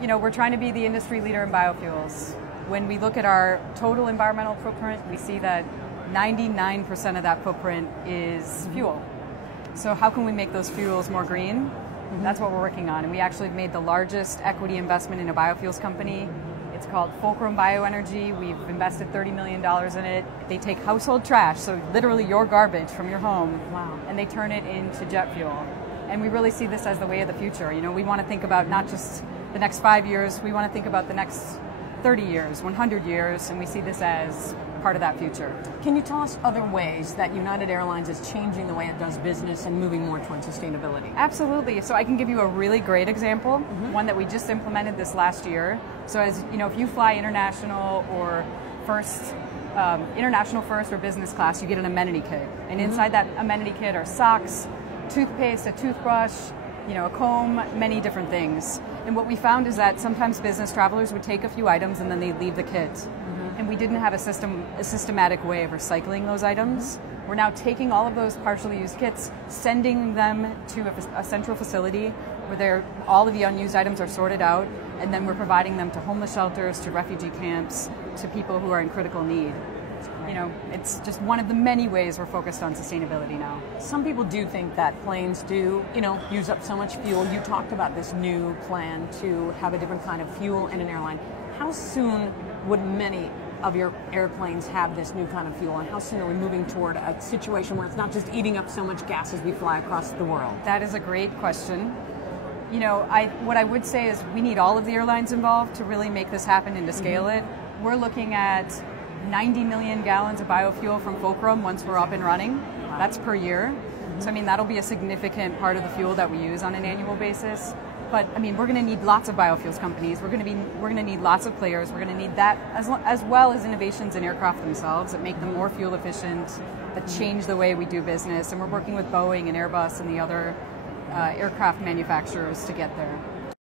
we're trying to be the industry leader in biofuels. When we look at our total environmental footprint, we see that 99% of that footprint is fuel. So how can we make those fuels more green? That's what we're working on. And we actually made the largest equity investment in a biofuels company. It's called Fulcrum Bioenergy. We've invested $30 million in it. They take household trash, so literally your garbage from your home, and they turn it into jet fuel. And we really see this as the way of the future. We want to think about not just the next 5 years, we want to think about the next 30 years, 100 years, and we see this as part of that future. Can you tell us other ways that United Airlines is changing the way it does business and moving more towards sustainability? Absolutely. So I can give you a really great example, one that we just implemented this last year. So as you know, if you fly international or international first or business class, you get an amenity kit. And inside that amenity kit are socks, toothpaste, a toothbrush, a comb, many different things. And what we found is that sometimes business travelers would take a few items and then they'd leave the kit. And we didn't have a systematic way of recycling those items. We're now taking all of those partially used kits, sending them to a central facility where all of the unused items are sorted out, and then we're providing them to homeless shelters, to refugee camps, to people who are in critical need. It's just one of the many ways we're focused on sustainability now. Some people do think that planes do, use up so much fuel. You talked about this new plan to have a different kind of fuel in an airline. How soon would many of your airplanes have this new kind of fuel, and how soon are we moving toward a situation where it's not just eating up so much gas as we fly across the world? That is a great question. What I would say is we need all of the airlines involved to really make this happen and to scale it. We're looking at 90 million gallons of biofuel from Fulcrum once we're up and running. That's per year. So that'll be a significant part of the fuel that we use on an annual basis. But we're going to need lots of biofuels companies. We're going to need lots of players. We're going to need that as well as innovations in aircraft themselves that make them more fuel efficient, that change the way we do business. And we're working with Boeing and Airbus and the other aircraft manufacturers to get there.